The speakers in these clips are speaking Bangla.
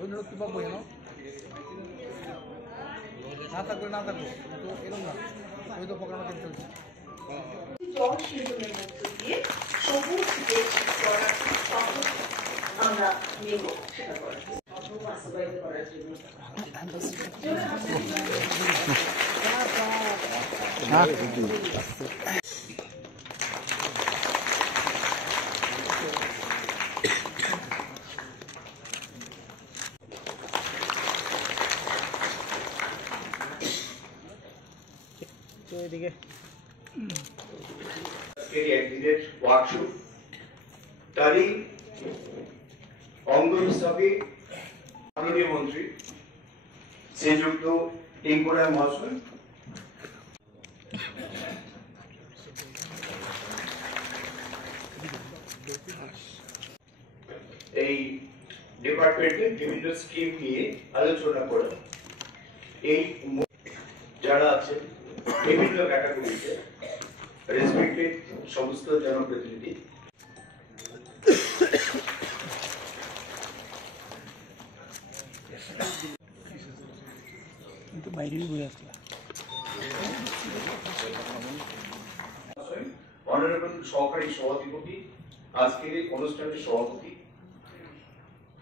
ওই লোক কি পাবো না থাকলে না থাকবো কিন্তু এরকম না ওই তো প্রোগ্রাম চলছে জল সিঞ্চনের মধ্য দিয়ে সবুজ দেশ করার শপথ আমরা নেব সেটা করার বাস্তবায়িত করার জন্য এদিকে একদিনের ওয়ার্কশপ তারই অঙ্গ হিসাবে মাননীয় মন্ত্রী শ্রীযুক্ত টিঙ্কু রায় মহাশয় এই ডিপার্টমেন্টের বিভিন্ন স্কিম নিয়ে আলোচনা করে এই যারা আছেন বিভিন্ন ক্যাটাগরিতে রেসপেক্টেড সমস্ত জনপ্রতিনিধি কিন্তু বাইরেই বলে আসলা অনারেবল সহকারী সভাধিপতি আজকের এই অনুষ্ঠানের সভাপতি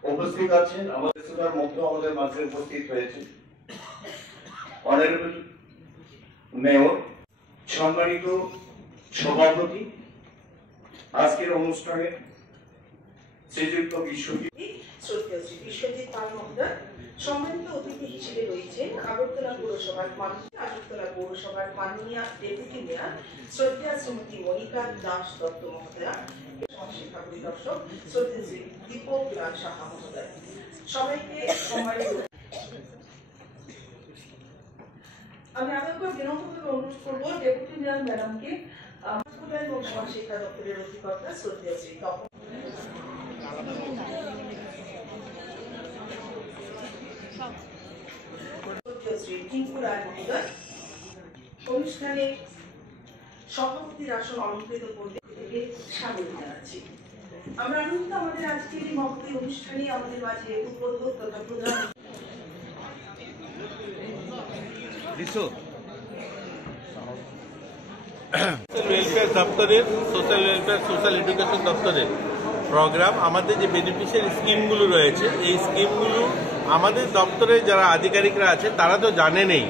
উপস্থিত আছেন আমাদের সবার মধ্যে আমাদের মাঝে উপস্থিত হয়েছে অনারেবল মেয়র সম্মানিত সভাপতি আজকের অনুষ্ঠানে শ্রীযুক্ত বিশ্বজিৎ পাল মহোদয় সম্মানিত অতিথি হিসেবে রয়েছেন আগরতলা পৌরসভার মাননীয় ডেপুটি মেয়র শ্রদ্ধা শ্রীমতী মনিকা দাস দত্ত মহোদয়া শিক্ষা পরিদর্শক শ্রদ্ধা শ্রী দীপক লাল সাহা মহোদয় সবাইকে সম্মানিত আমি আরেকবার বিনম্রভাবে অনুরোধ করবো ডেপুটি মেয়র ম্যাডামকে এবং সমাজ শিক্ষা দপ্তরের অধিকর্তা শ্রদ্ধা শ্রী তপন শ্রী টিঙ্কু রায় মহোদয় অনুষ্ঠানে সভাপতির আসন অলঙ্কৃত করতে থেকে স্বাগত জানাচ্ছি। আমরা আনন্দিত আমাদের আজকের এই মহতী অনুষ্ঠানে আমাদের মাঝে উদ্বোধক তথা প্রধান ওয়েলফেয়ার দপ্তরের সোশ্যাল ওয়েলফেয়ার সোশ্যাল এডুকেশন দপ্তরের প্রোগ্রাম আমাদের যে বেনিফিশিয়ারি স্কিমগুলো রয়েছে এই স্কিমগুলো আমাদের দপ্তরে যারা আধিকারিকরা আছে তারা তো জানে নেই।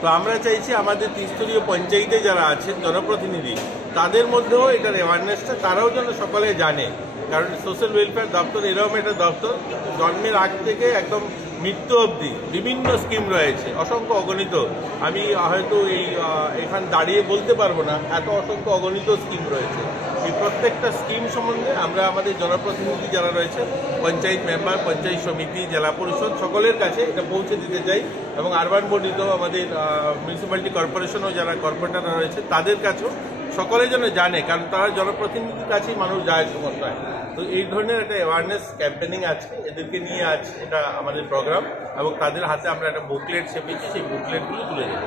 তো আমরা চাইছি আমাদের ত্রিস্তরীয় পঞ্চায়েতে যারা আছেন জনপ্রতিনিধি তাদের মধ্যেও এটার অ্যাওয়ারনেসটা তারাও যেন সকলে জানে, কারণ সোশ্যাল ওয়েলফেয়ার দপ্তর এরকম একটা দপ্তর জন্মের আগ থেকে একদম মৃত্যু অবধি বিভিন্ন স্কিম রয়েছে, অসংখ্য অগণিত। আমি হয়তো এখানে দাঁড়িয়ে বলতে পারবো না, এত অসংখ্য অগণিত স্কিম রয়েছে। এই প্রত্যেকটা স্কিম সম্বন্ধে আমরা আমাদের জনপ্রতিনিধি যারা রয়েছে পঞ্চায়েত মেম্বার, পঞ্চায়েত সমিতি, জেলা পরিষদ সকলের কাছে এটা পৌঁছে দিতে চাই এবং আরবান বডিতেও আমাদের মিউনিসিপ্যালিটি কর্পোরেশনও যারা কর্পোরেটররা রয়েছে তাদের কাছেও সকলে যেন জানে, কারণ তারা জনপ্রতিনিধির কাছেই মানুষ যায় সমস্যায়। তো এই ধরনের একটা অ্যাওয়ারনেস ক্যাম্পেনিং আছে, এদেরকে নিয়ে আছে এটা আমাদের প্রোগ্রাম এবং তাদের হাতে আমরা একটা বুকলেট ছেপেছি, সেই বুকলেটগুলো তুলে দেবো।